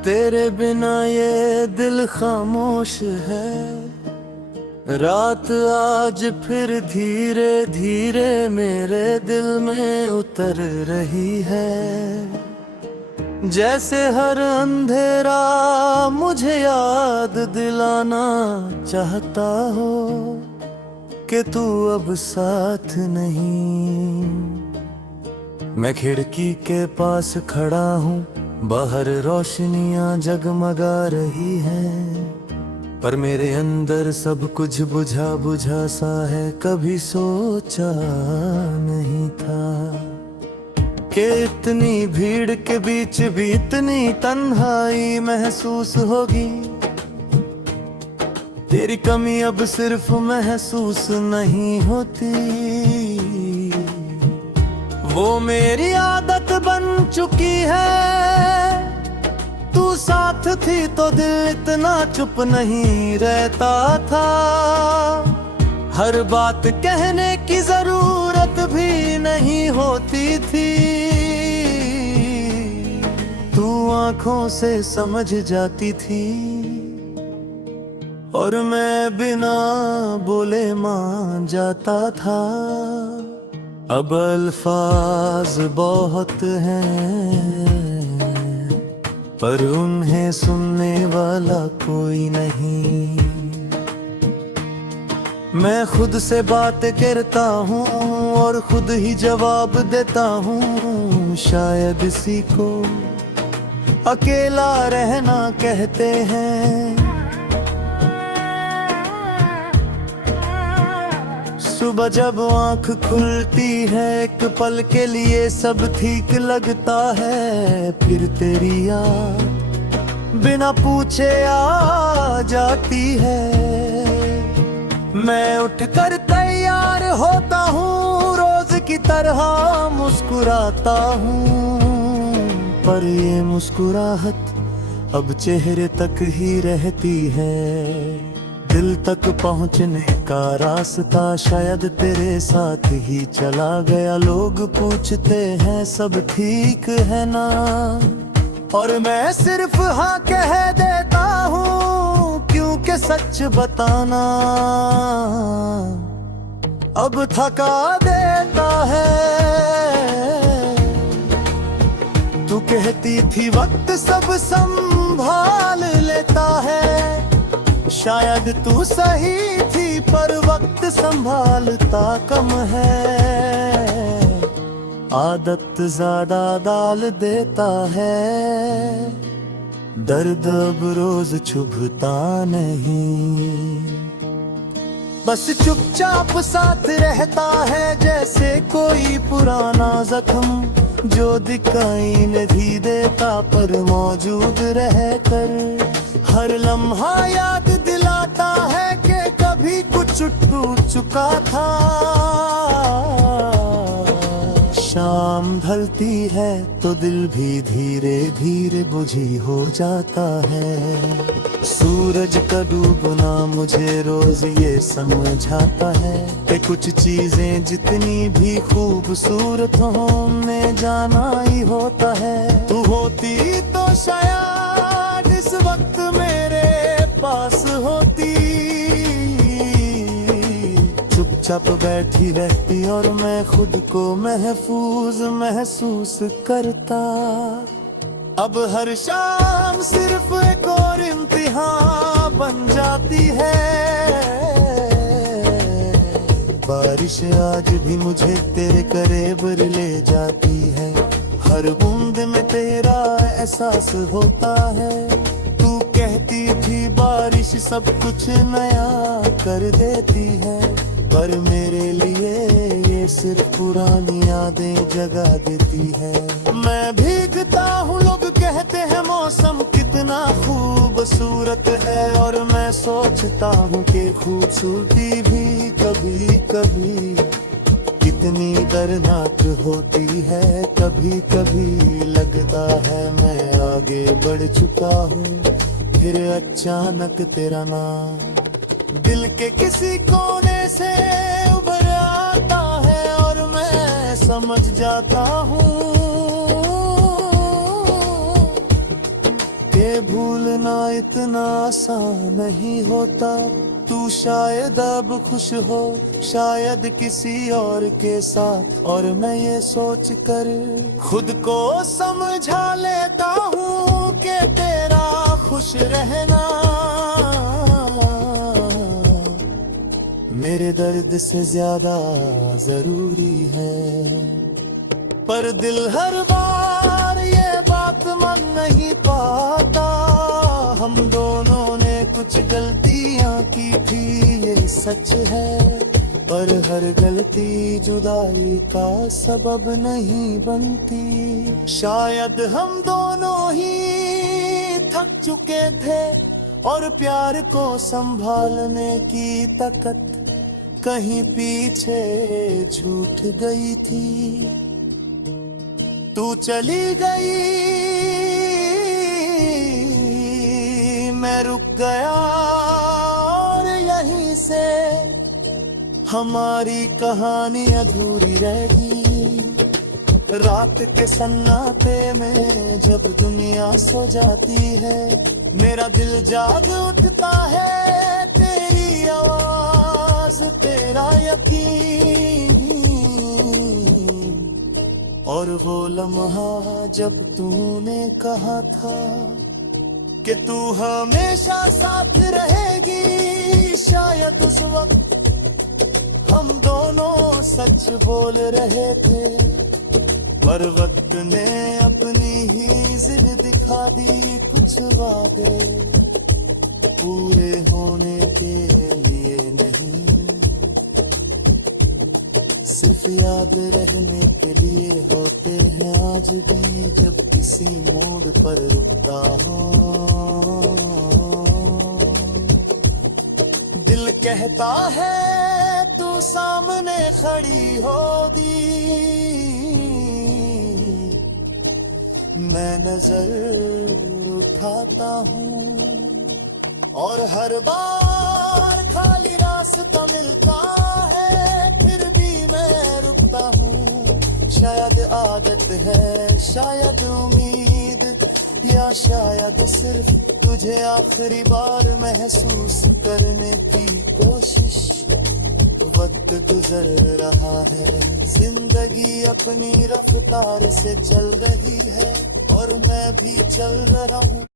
तेरे बिना ये दिल खामोश है। रात आज फिर धीरे धीरे मेरे दिल में उतर रही है। जैसे हर अंधेरा मुझे याद दिलाना चाहता हो कि तू अब साथ नहीं। मैं खिड़की के पास खड़ा हूँ, बाहर रोशनियां जगमगा रही हैं, पर मेरे अंदर सब कुछ बुझा बुझा सा है। कभी सोचा नहीं था कि इतनी भीड़ के बीच भी इतनी तन्हाई महसूस होगी। तेरी कमी अब सिर्फ महसूस नहीं होती, वो मेरी आदत बन चुकी है। तू साथ थी तो दिल इतना चुप नहीं रहता था। हर बात कहने की जरूरत भी नहीं होती थी। तू आंखों से समझ जाती थी और मैं बिना बोले मान जाता था। अब अल्फाज बहुत हैं, पर उन्हें सुनने वाला कोई नहीं। मैं खुद से बात करता हूँ और खुद ही जवाब देता हूँ। शायद इसी को अकेला रहना कहते हैं। सुबह जब आंख खुलती है, एक पल के लिए सब ठीक लगता है। फिर तेरी याद बिना पूछे आ जाती है। मैं उठकर तैयार होता हूँ, रोज की तरह मुस्कुराता हूँ, पर ये मुस्कुराहट अब चेहरे तक ही रहती है। दिल तक पहुँचने का रास्ता शायद तेरे साथ ही चला गया। लोग पूछते हैं सब ठीक है ना, और मैं सिर्फ हाँ कह देता हूँ, क्योंकि सच बताना अब थका देता है। तू कहती थी वक्त सब संभाल लेता है। शायद तू सही थी, पर वक्त संभालता कम है। आदत ज्यादा डाल देता है, दर्द अब रोज चुभता नहीं। बस चुपचाप साथ रहता है, जैसे कोई पुराना जख्म जो दिखाई नहीं देता, पर मौजूद रहकर हर लम्हा याद दिलाता है कि कभी कुछ टूट चुका था। शाम ढलती है तो दिल भी धीरे धीरे बुझी हो जाता है। सूरज का डूबना मुझे रोज ये समझाता है कि कुछ चीजें जितनी भी खूबसूरत हो, उन्हें जाना ही होता है। तू होती तो शायद इस वक्त मेरे पास होती। चुपचाप बैठी रहती और मैं खुद को महफूज महसूस करता। अब हर शाम सिर्फ एक और इम्तिहान बन जाती है। बारिश आज भी मुझे तेरे करीब ले जाती है। हर बूंद में तेरा एहसास होता है। तू कहती थी बारिश सब कुछ नया कर देती है, पर मेरे लिए ये सिर्फ पुरानी यादें जगा देती है। मैं भीगता हूँ, लोग कहते हैं मौसम कितना खूबसूरत है, और मैं सोचता हूँ कि खूबसूरती भी कभी कभी कितनी दर्दनाक होती है। कभी कभी लगता है मैं आगे बढ़ चुका हूँ, फिर अचानक तेरा नाम दिल के किसी कोने से उभर आता है, और मैं समझ जाता हूँ कि भूलना इतना आसान नहीं होता। तू शायद अब खुश हो, शायद किसी और के साथ, और मैं ये सोच कर खुद को समझा लेता हूँ कि तेरा खुश रहना मेरे दर्द से ज्यादा जरूरी है। पर दिल हर बार ये बात मान नहीं पाता। हम दोनों ने कुछ गलतियां की थी, ये सच है, पर हर गलती जुदाई का सबब नहीं बनती। शायद हम दोनों ही थक चुके थे और प्यार को संभालने की ताकत कहीं पीछे छूट गई थी। तू चली गई, मैं रुक गया, और यहीं से हमारी कहानी अधूरी रह गई। रात के सन्नाटे में जब दुनिया सो जाती है, मेरा दिल जाग उठता है। तेरी आवाज, तेरा यकीन, और वो लम्हा जब तूने कहा था कि तू हमेशा साथ रहेगी। शायद उस वक्त हम दोनों सच बोल रहे थे, पर वक्त ने अपनी ही जिद दिखा दी। कुछ वादे पूरे होने के लिए नहीं, सिर्फ याद रहने के लिए होते हैं आज भी। जब किसी मोड़ पर रुकता हूँ, दिल कहता है तू सामने खड़ी होगी। मैं नजर उठाता हूँ और हर बार खाली रास्ता मिलता है, फिर भी मैं रुकता हूँ। शायद आदत है, शायद उम्मीद, या शायद सिर्फ तुझे आखिरी बार महसूस करने की कोशिश। वक्त गुजर रहा है, जिंदगी अपनी रफ्तार से चल रही है, और मैं भी चल रहा हूँ।